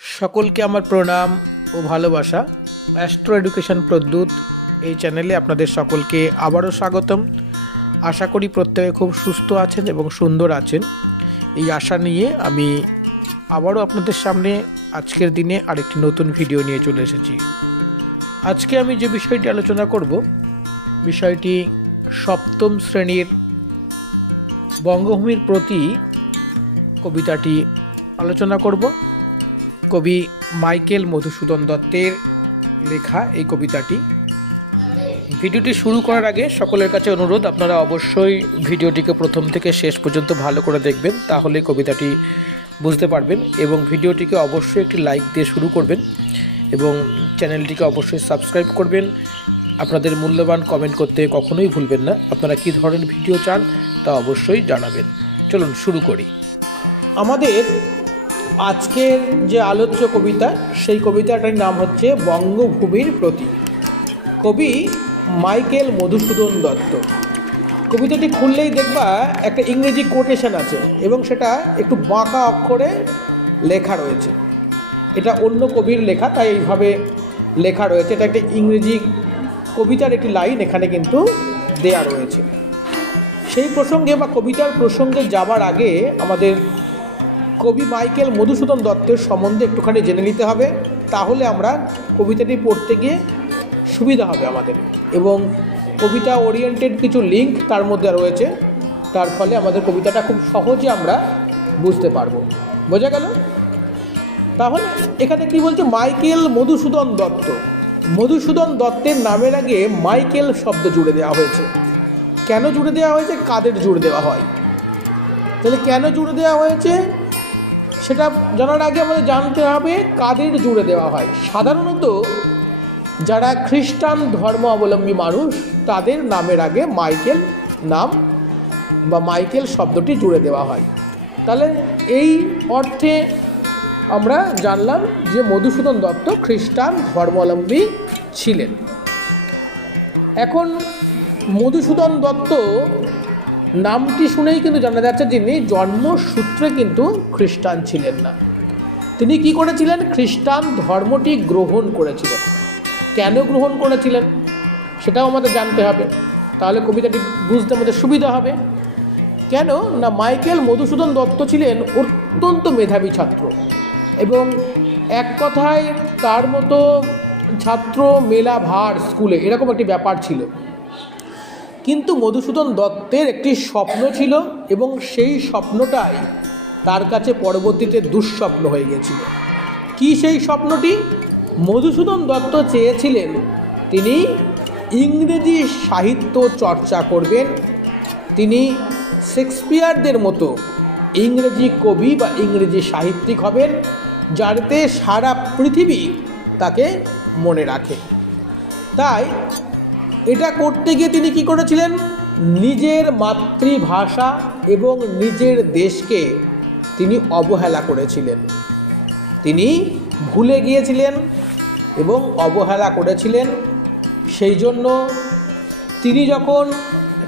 সকলকে আমার প্রণাম ও ভালোবাসা। অ্যাস্ট্রো এডুকেশন প্রদ্যুৎ এই চ্যানেলে আপনাদের সকলকে আবারও স্বাগতম। আশা করি প্রত্যেকে খুব সুস্থ আছেন এবং সুন্দর আছেন। এই আশা নিয়ে আমি আবারও আপনাদের সামনে আজকের দিনে আরেকটি নতুন ভিডিও নিয়ে চলে এসেছি। আজকে আমি যে বিষয়টি আলোচনা করব, বিষয়টি সপ্তম শ্রেণীর বঙ্গভূমির প্রতি কবিতাটি আলোচনা করব। কবি মাইকেল মধুসূদন দত্তের লেখা এই কবিতাটি। ভিডিওটি শুরু করার আগে সকলের কাছে অনুরোধ, আপনারা অবশ্যই ভিডিওটিকে প্রথম থেকে শেষ পর্যন্ত ভালো করে দেখবেন, তাহলে কবিতাটি বুঝতে পারবেন। এবং ভিডিওটিকে অবশ্যই একটি লাইক দিয়ে শুরু করবেন এবং চ্যানেলটিকে অবশ্যই সাবস্ক্রাইব করবেন। আপনাদের মূল্যবান কমেন্ট করতে কখনোই ভুলবেন না। আপনারা কী ধরনের ভিডিও চান তা অবশ্যই জানাবেন। চলুন শুরু করি। আমাদের আজকের যে আলোচ্য কবিতা, সেই কবিতাটার নাম হচ্ছে বঙ্গভূমির প্রতি। কবি মাইকেল মধুসূদন দত্ত। কবিতাটি খুললেই দেখবা একটা ইংরেজি কোটেশন আছে এবং সেটা একটু বাঁকা অক্ষরে লেখা রয়েছে। এটা অন্য কবির লেখা, তাই এইভাবে লেখা রয়েছে। এটা একটা ইংরেজি কবিতার একটি লাইন এখানে কিন্তু দেয়া রয়েছে। সেই প্রসঙ্গে বা কবিতার প্রসঙ্গে যাবার আগে আমাদের কবি মাইকেল মধুসূদন দত্তের সম্বন্ধে একটুখানি জেনে নিতে হবে, তাহলে আমরা কবিতাটি পড়তে গিয়ে সুবিধা হবে আমাদের। এবং কবিতা ওরিয়েন্টেড কিছু লিঙ্ক তার মধ্যে রয়েছে, তার ফলে আমাদের কবিতাটা খুব সহজে আমরা বুঝতে পারবো। বোঝা গেল? তাহলে এখানে কি বলছে, মাইকেল মধুসূদন দত্ত। মধুসূদন দত্তের নামের আগে মাইকেল শব্দ জুড়ে দেওয়া হয়েছে। কেন জুড়ে দেওয়া হয়েছে, কাদের জুড়ে দেওয়া হয়? তাহলে কেন জুড়ে দেওয়া হয়েছে সেটা জানার আগে আমাদের জানতে হবে কাদের জুড়ে দেওয়া হয়। সাধারণত যারা খ্রিস্টান ধর্ম অবলম্বী মানুষ, তাদের নামের আগে মাইকেল নাম বা মাইকেল শব্দটি জুড়ে দেওয়া হয়। তাহলে এই অর্থে আমরা জানলাম যে মধুসূদন দত্ত খ্রিস্টান ধর্মাবলম্বী ছিলেন। এখন মধুসূদন দত্ত নামটি শুনেই কিন্তু জানা যাচ্ছে যিনি জন্মসূত্রে কিন্তু খ্রিস্টান ছিলেন না। তিনি কি করেছিলেন? খ্রিস্টান ধর্মটি গ্রহণ করেছিলেন। কেন গ্রহণ করেছিলেন সেটাও আমাদের জানতে হবে, তাহলে কবিতাটি বুঝতে আমাদের সুবিধা হবে। কেন না, মাইকেল মধুসূদন দত্ত ছিলেন অত্যন্ত মেধাবী ছাত্র এবং এক কথায় তার মতো ছাত্র মেলা ভার স্কুলে, এরকম একটি ব্যাপার ছিল। কিন্তু মধুসূদন দত্তের একটি স্বপ্ন ছিল এবং সেই স্বপ্নটাই তার কাছে পরবর্তীতে দুঃস্বপ্ন হয়ে গেছিল। কি সেই স্বপ্নটি? মধুসূদন দত্ত চেয়েছিলেন তিনি ইংরেজি সাহিত্য চর্চা করবেন, তিনি শেক্সপিয়ারদের মতো ইংরেজি কবি বা ইংরেজি সাহিত্যিক হবেন, যাতে সারা পৃথিবী তাকে মনে রাখে। তাই এটা করতে গিয়ে তিনি কি করেছিলেন? নিজের মাতৃভাষা এবং নিজের দেশকে তিনি অবহেলা করেছিলেন। তিনি ভুলে গিয়েছিলেন এবং অবহেলা করেছিলেন। সেই জন্য তিনি যখন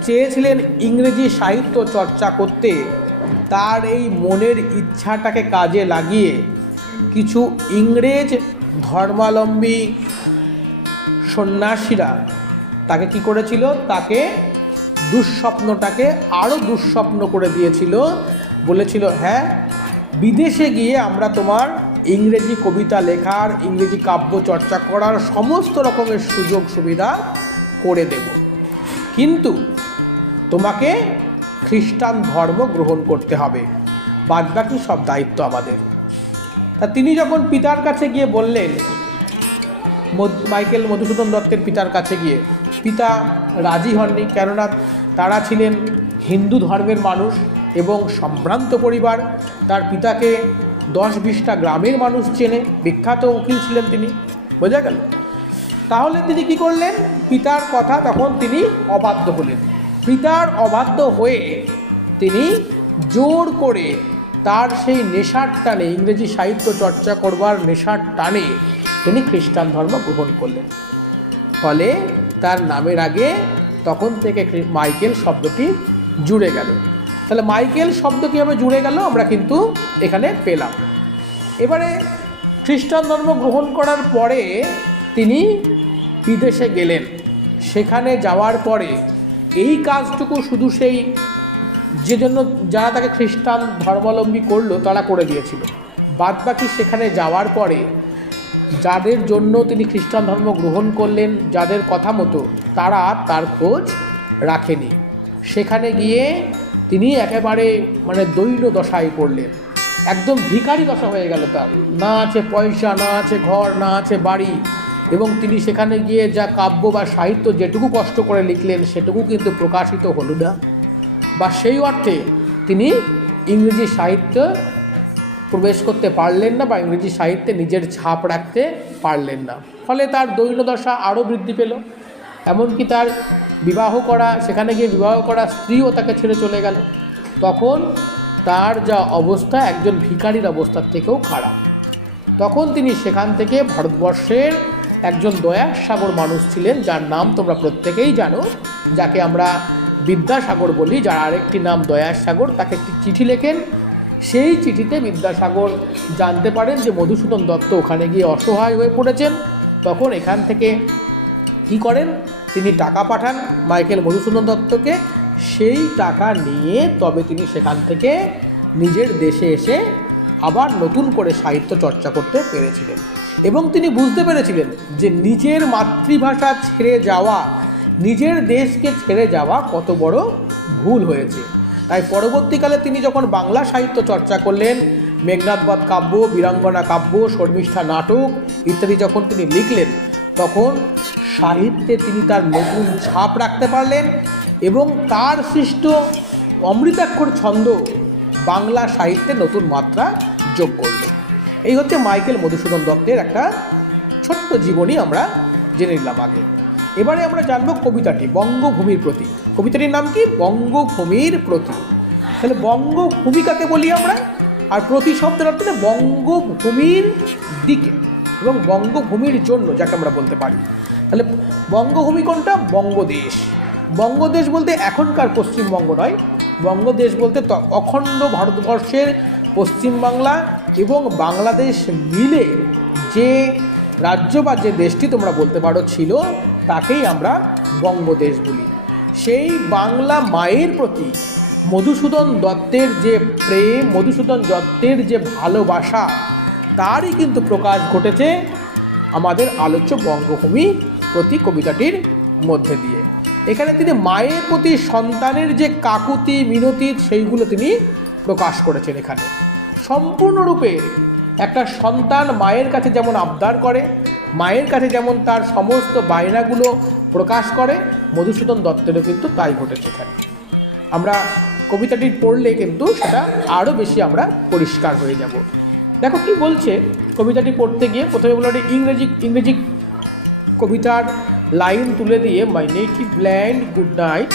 চেয়েছিলেন ইংরেজি সাহিত্য চর্চা করতে, তার এই মনের ইচ্ছাটাকে কাজে লাগিয়ে কিছু ইংরেজ ধর্মাবলম্বী সন্ন্যাসীরা তাকে কি করেছিল? তাকে দুঃস্বপ্নটাকে আরও দুঃস্বপ্ন করে দিয়েছিল। বলেছিল, হ্যাঁ, বিদেশে গিয়ে আমরা তোমার ইংরেজি কবিতা লেখার, ইংরেজি কাব্য চর্চা করার সমস্ত রকমের সুযোগ সুবিধা করে দেব, কিন্তু তোমাকে খ্রিস্টান ধর্ম গ্রহণ করতে হবে, বাদবাকি সব দায়িত্ব আমাদের। তা তিনি যখন পিতার কাছে গিয়ে বললেন, মাইকেল মধুসূদন দত্তের পিতার কাছে গিয়ে, পিতা রাজি হননি, কেননা তারা ছিলেন হিন্দু ধর্মের মানুষ এবং সম্ভ্রান্ত পরিবার। তার পিতাকে 10-20টা গ্রামের মানুষ চেনে, বিখ্যাত উকিল ছিলেন তিনি। বোঝা গেল? তাহলে তিনি কি করলেন? পিতার কথা তখন তিনি অবাধ্য হলেন। পিতার অবাধ্য হয়ে তিনি জোর করে তার সেই নেশার টানে, ইংরেজি সাহিত্য চর্চা করবার নেশার টানে তিনি খ্রিস্টান ধর্ম গ্রহণ করলেন। ফলে তার নামের আগে তখন থেকে মাইকেল শব্দটি জুড়ে গেল। তাহলে মাইকেল শব্দ কীভাবে জুড়ে গেল আমরা কিন্তু এখানে পেলাম। এবারে খ্রিস্টান ধর্ম গ্রহণ করার পরে তিনি বিদেশে গেলেন। সেখানে যাওয়ার পরে এই কাজটুকু শুধু সেই যে জন্য যারা তাকে খ্রিস্টান ধর্মাবলম্বী করলো তারা করে দিয়েছিল। বাদবাকি সেখানে যাওয়ার পরে যাদের জন্য তিনি খ্রিস্টান ধর্ম গ্রহণ করলেন, যাদের কথা মতো, তারা তার খোঁজ রাখেনি। সেখানে গিয়ে তিনি একেবারে দৈন্য দশায় পড়লেন, একদম ভিখারি দশা হয়ে গেল তার। না আছে পয়সা, না আছে ঘর, না আছে বাড়ি। এবং তিনি সেখানে গিয়ে যা কাব্য বা সাহিত্য যেটুকু কষ্ট করে লিখলেন সেটুকু কিন্তু প্রকাশিত হলো না, বা সেই অর্থে তিনি ইংরেজি সাহিত্য প্রবেশ করতে পারলেন না, বা ইংরেজি সাহিত্যে নিজের ছাপ রাখতে পারলেন না। ফলে তার দৈন্যদশা আরও বৃদ্ধি পেল। এমনকি তার সেখানে গিয়ে বিবাহ করা স্ত্রীও তাকে ছেড়ে চলে গেল। তখন তার যা অবস্থা একজন ভিখারির অবস্থার থেকেও খারাপ। তখন তিনি সেখান থেকে ভারতবর্ষের একজন দয়াসাগর মানুষ ছিলেন, যার নাম তোমরা প্রত্যেকেই জানো, যাকে আমরা বিদ্যাসাগর বলি, যার আরেকটি নাম দয়াসাগর, তাকে একটি চিঠি লেখেন। সেই চিঠিতে বিদ্যাসাগর জানতে পারেন যে মধুসূদন দত্ত ওখানে গিয়ে অসহায় হয়ে পড়েছেন। তখন এখান থেকে কি করেন, তিনি টাকা পাঠান মাইকেল মধুসূদন দত্তকে। সেই টাকা নিয়ে তবে তিনি সেখান থেকে নিজের দেশে এসে আবার নতুন করে সাহিত্য চর্চা করতে পেরেছিলেন। এবং তিনি বুঝতে পেরেছিলেন যে নিজের মাতৃভাষা ছেড়ে যাওয়া, নিজের দেশকে ছেড়ে যাওয়া কত বড় ভুল হয়েছে। তাই পরবর্তীকালে তিনি যখন বাংলা সাহিত্য চর্চা করলেন, মেঘনাদবধ কাব্য, বীরাঙ্গনা কাব্য, শর্মিষ্ঠা নাটক ইত্যাদি যখন তিনি লিখলেন, তখন সাহিত্যে তিনি তার নতুন ছাপ রাখতে পারলেন এবং তার সৃষ্ট অমৃতাক্ষর ছন্দ বাংলা সাহিত্যে নতুন মাত্রা যোগ করল। এই হচ্ছে মাইকেল মধুসূদন দত্তের একটা ছোট্ট জীবনী আমরা জেনে নিলাম আগে। এবারে আমরা জানব কবিতাটি বঙ্গভূমির প্রতি। কবিতাটির নাম কি? বঙ্গভূমির প্রতি। তাহলে বঙ্গভূমি কাকে বলি আমরা? আর প্রতি শব্দের অর্থ বঙ্গভূমির দিকে এবং বঙ্গভূমির জন্য, যাকে আমরা বলতে পারি। তাহলে বঙ্গভূমি কোনটা? বঙ্গদেশ। বঙ্গদেশ বলতে এখনকার পশ্চিমবঙ্গ নয়, বঙ্গদেশ বলতে অখণ্ড ভারতবর্ষের পশ্চিমবাংলা এবং বাংলাদেশ মিলে যে রাজ্য বা যে দেশটি তোমরা বলতে পারো ছিল, তাকেই আমরা বঙ্গদেশ বলি। সেই বাংলা মায়ের প্রতি মধুসূদন দত্তের যে প্রেম, মধুসূদন দত্তের যে ভালোবাসা, তারই কিন্তু প্রকাশ ঘটেছে আমাদের আলোচ্য বঙ্গভূমি প্রতি কবিতাটির মধ্যে দিয়ে। এখানে তিনি মায়ের প্রতি সন্তানের যে কাকুতি মিনতি, সেইগুলো তিনি প্রকাশ করেছেন। এখানে সম্পূর্ণরূপে একটা সন্তান মায়ের কাছে যেমন আবদার করে, মায়ের কাছে যেমন তার সমস্ত বায়নাগুলো প্রকাশ করে, মধুসূদন দত্তেরও কিন্তু তাই ঘটেছে এখানে। আমরা কবিতাটি পড়লে কিন্তু সেটা আরও বেশি আমরা পরিষ্কার হয়ে যাব। দেখো কি বলছে কবিতাটি পড়তে গিয়ে। প্রথমে বলল ইংরেজি কবিতার লাইন তুলে দিয়ে মাই নেটিভ ল্যান্ড গুড নাইট,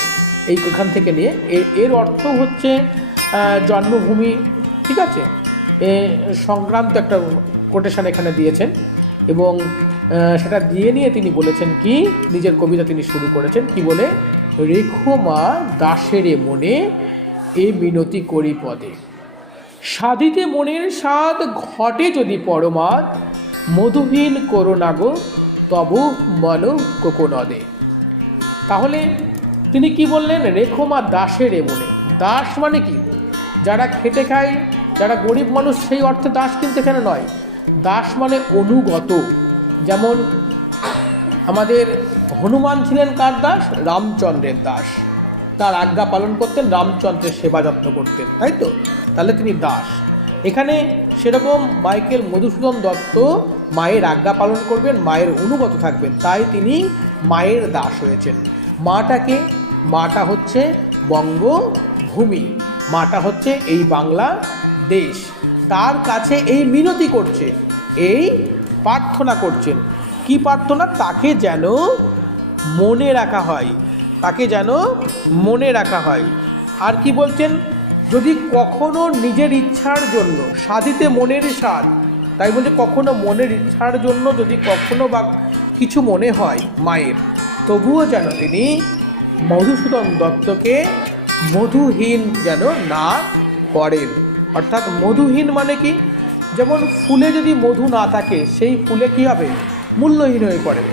এইখান থেকে নিয়ে এর অর্থ হচ্ছে জন্মভূমি, ঠিক আছে, সংক্রান্ত একটা কোটেশন এখানে দিয়েছেন। এবং সেটা দিয়ে নিয়ে তিনি বলেছেন কি, নিজের কবিতা তিনি শুরু করেছেন কি বলে, রেখো মা দাসেরে মনে এ মিনতি করি পদে, সাধিতে মনের স্বাদ ঘটে যদি পরমাদ, মধুহীন করোনা গো তব মন কোকোনদে। তাহলে তিনি কি বললেন? রেখো মা দাসেরে মনে। দাস মানে কি? যারা খেটে খায়, যারা গরিব মানুষ, সেই অর্থে দাস কিন্তু এখানে নয়। দাস মানে অনুগত। যেমন আমাদের হনুমান ছিলেন কার দাস? রামচন্দ্রের দাস। তার আজ্ঞা পালন করতেন, রামচন্দ্রের সেবা যত্ন করতেন, তাই তো? তাহলে তিনি দাস। এখানে সেরকম মাইকেল মধুসূদন দত্ত মায়ের আজ্ঞা পালন করবেন, মায়ের অনুগত থাকবেন, তাই তিনি মায়ের দাস হয়েছেন। মাটাকে, মাটা হচ্ছে বঙ্গভূমি, মাটা হচ্ছে এই বাংলা দেশ। তার কাছে এই মিনতি করছে, এই প্রার্থনা করছেন। কি প্রার্থনা? তাকে যেন মনে রাখা হয়, তাকে যেন মনে রাখা হয়। আর কি বলছেন? যদি কখনো নিজের ইচ্ছার জন্য, সাধিতে মনের স্বাদ, তাই বলছে কখনো মনের ইচ্ছার জন্য যদি কখনো বা কিছু মনে হয় মায়ের, তবুও যেন তিনি মধুসূদন দত্তকে মধুহীন যেন না করেন। অর্থাৎ মধুহীন মানে কি? যেমন ফুলে যদি মধু না থাকে সেই ফুলে কী হবে, মূল্যহীন হয়ে পড়ে।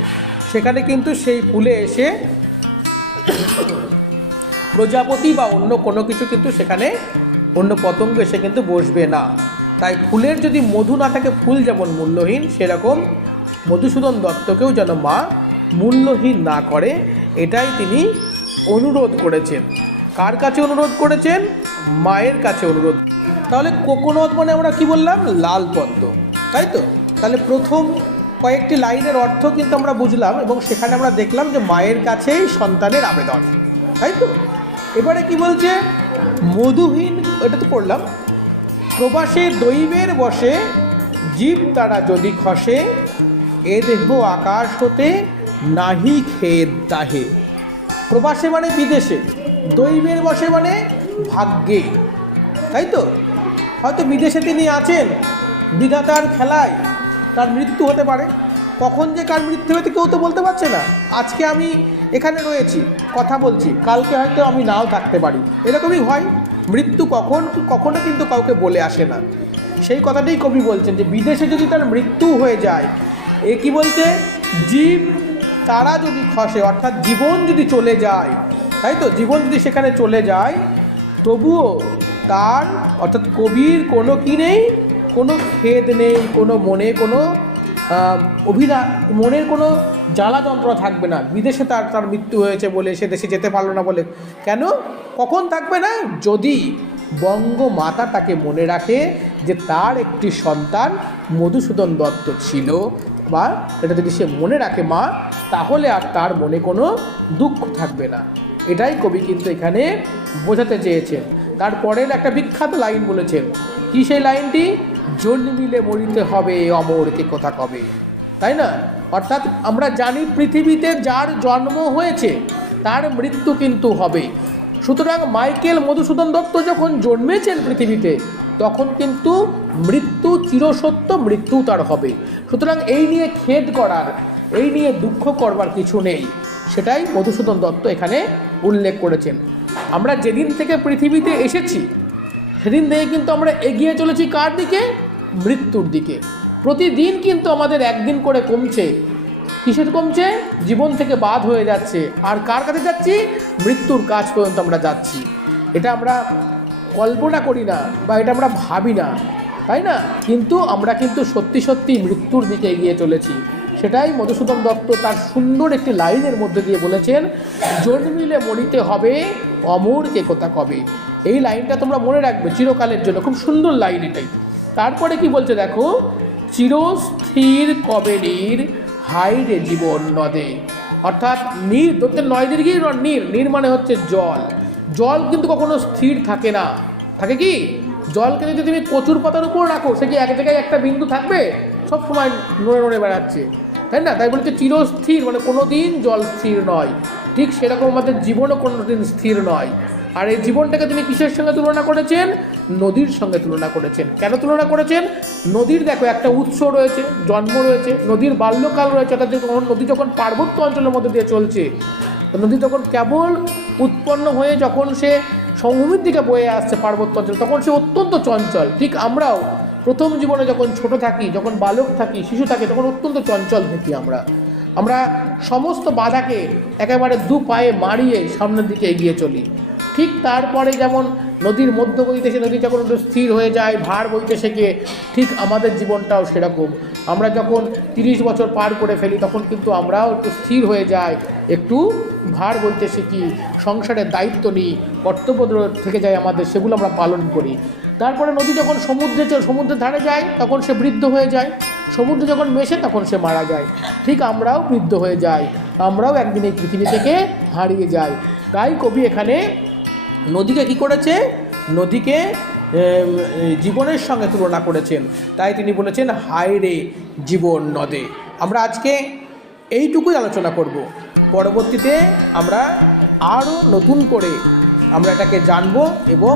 সেখানে কিন্তু সেই ফুলে এসে প্রজাপতি বা অন্য কোনো কিছু কিন্তু সেখানে অন্য পতঙ্গ এসে কিন্তু বসবে না। তাই ফুলের যদি মধু না থাকে, ফুল যেমন মূল্যহীন, সেরকম মধুসূদন দত্তকেও যেন মা মূল্যহীন না করে, এটাই তিনি অনুরোধ করেছেন। কার কাছে অনুরোধ করেছেন? মায়ের কাছে অনুরোধ। তাহলে কোকোনদ মানে আমরা কি বললাম? লাল পদ্ম, তাই তো? তাহলে প্রথম কয়েকটি লাইনের অর্থ কিন্তু আমরা বুঝলাম এবং সেখানে আমরা দেখলাম যে মায়ের কাছেই সন্তানের আবেদন, তাই তো? এবারে কি বলছে? মধুহীন, এটা তো পড়লাম। প্রবাসে দৈবের বসে জীব তারা যদি খসে, এ দেহ আকাশ হতে নাহি খেদ তাহে। প্রবাসে মানে বিদেশে, দৈবের বসে মানে ভাগ্যে, তাই তো? হয়তো বিদেশে তিনি আছেন, বিধাতার খেলায় তার মৃত্যু হতে পারে। কখন যে কার মৃত্যু হতে কেউ তো বলতে পারছে না। আজকে আমি এখানে রয়েছি, কথা বলছি, কালকে হয়তো আমি নাও থাকতে পারি, এরকমই হয়। মৃত্যু কখনো কিন্তু কাউকে বলে আসে না। সেই কথাটাই কবি বলছেন যে বিদেশে যদি তার মৃত্যু হয়ে যায়, এ কি বলছে? জীব তারা যদি খসে, অর্থাৎ জীবন যদি চলে যায়, তাই তো? জীবন যদি সেখানে চলে যায়, তবুও তার অর্থাৎ কবির কোনো কি নেই, কোনো খেদ নেই, কোনো মনে কোনো মনের কোনো জ্বালা যন্ত্রণা থাকবে না। বিদেশে তার মৃত্যু হয়েছে বলে সে দেশে যেতে পারলো না বলে। কেন? কখন থাকবে না? যদি বঙ্গমাতা তাকে মনে রাখে যে তার একটি সন্তান মধুসূদন দত্ত ছিল, বা এটা যদি সে মনে রাখে মা, তাহলে আর তার মনে কোনো দুঃখ থাকবে না। এটাই কবি কিন্তু এখানে বোঝাতে চেয়েছেন। তারপরের একটা বিখ্যাত লাইন বলেছেন। কি সেই লাইনটি? জন্মিলে মরিতে হবে, অমর কে কথা কবে। তাই না? অর্থাৎ আমরা জানি পৃথিবীতে যার জন্ম হয়েছে তার মৃত্যু কিন্তু হবে। সুতরাং মাইকেল মধুসূদন দত্ত যখন জন্মেছেন পৃথিবীতে, তখন কিন্তু মৃত্যু চিরসত্য, মৃত্যু তার হবে। সুতরাং এই নিয়ে খেদ করার, এই নিয়ে দুঃখ করবার কিছু নেই, সেটাই মধুসূদন দত্ত এখানে উল্লেখ করেছেন। আমরা যেদিন থেকে পৃথিবীতে এসেছি সেদিন থেকে কিন্তু আমরা এগিয়ে চলেছি কার দিকে? মৃত্যুর দিকে। প্রতিদিন কিন্তু আমাদের একদিন করে কমছে। কিসের কমছে? জীবন থেকে বাদ হয়ে যাচ্ছে। আর কার কাছে যাচ্ছি? মৃত্যুর কাছ পর্যন্ত আমরা যাচ্ছি। এটা আমরা কল্পনা করি না বা এটা আমরা ভাবি না, তাই না? কিন্তু আমরা কিন্তু সত্যি সত্যি মৃত্যুর দিকে এগিয়ে চলেছি। সেটাই মধুসূদন দত্ত তার সুন্দর একটি লাইনের মধ্যে দিয়ে বলেছেন, জন্মিলে মরিতে হবে, অমর কে কথা কবে। এই লাইনটা তোমরা মনে রাখবে চিরকালের জন্য, খুব সুন্দর লাইন এটাই। তারপরে কি বলছে দেখো, চিরস্থির কবে নীর, হাই রে জীবন নদে। অর্থাৎ নীর ধরতে নয় দীর্ঘই নীর মানে হচ্ছে জল। জল কিন্তু কখনো স্থির থাকে না। থাকে কি? জলকে যদি তুমি কচুর পাতার উপর রাখো, সে কি এক জায়গায় একটা বিন্দু থাকবে? সব সময় নড়ে নড়ে বেড়াচ্ছে, তাই না? তাই বলতে চিরস্থির মানে কোনো দিন জল স্থির নয়। ঠিক সেরকম আমাদের জীবনও কোনো দিন স্থির নয়। আর এই জীবনটাকে তিনি কিসের সঙ্গে তুলনা করেছেন? নদীর সঙ্গে তুলনা করেছেন। কেন তুলনা করেছেন? নদীর দেখো একটা উৎস রয়েছে, জন্ম রয়েছে, নদীর বাল্যকাল রয়েছে। অর্থাৎ নদী যখন পার্বত্য অঞ্চলের মধ্যে দিয়ে চলছে, নদী তখন কেবল উৎপন্ন হয়ে যখন সে সমভূমির দিকে বয়ে আসছে পার্বত্য অঞ্চল, তখন সে অত্যন্ত চঞ্চল। ঠিক আমরাও প্রথম জীবনে যখন ছোট থাকি, যখন বালক থাকি, শিশু থাকি, তখন অত্যন্ত চঞ্চল থাকি। আমরা সমস্ত বাধাকে একেবারে দু পায়ে মারিয়ে সামনের দিকে এগিয়ে চলি। ঠিক তারপরে যেমন নদীর মধ্যগতিতে সে নদী যখন একটু স্থির হয়ে যায়, ভার বইতে শেখে, ঠিক আমাদের জীবনটাও সেরকম। আমরা যখন 30 বছর পার করে ফেলি, তখন কিন্তু আমরাও একটু স্থির হয়ে যাই, একটু ভার বইতে শিখি, সংসারের দায়িত্ব নিই, কর্তব্য থেকে যায় আমাদের, সেগুলো আমরা পালন করি। তারপরে নদী যখন সমুদ্রের ধারে যায়, তখন সে বৃদ্ধ হয়ে যায়। সমুদ্রে যখন মেশে, তখন সে মারা যায়। ঠিক আমরাও বৃদ্ধ হয়ে যাই, আমরাও একদিন এই পৃথিবী থেকে হারিয়ে যাই। তাই কবি এখানে নদীকে কি করেছে? নদীকে জীবনের সঙ্গে তুলনা করেছেন। তাই তিনি বলেছেন, হায় রে জীবন নদে। আমরা আজকে এইটুকুই আলোচনা করব। পরবর্তীতে আমরা আরও নতুন করে আমরা এটাকে জানব, এবং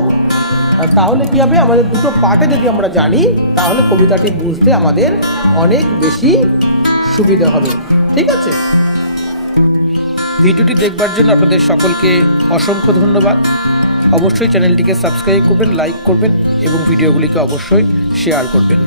তাহলে কী হবে, আমাদের দুটো পার্টে যদি আমরা জানি, তাহলে কবিতাটি বুঝতে আমাদের অনেক বেশি সুবিধা হবে। ঠিক আছে? ভিডিওটি দেখবার জন্য আপনাদের সকলকে অসংখ্য ধন্যবাদ। অবশ্যই চ্যানেলটিকে সাবস্ক্রাইব করবেন, লাইক করবেন এবং ভিডিওগুলিকে অবশ্যই শেয়ার করবেন।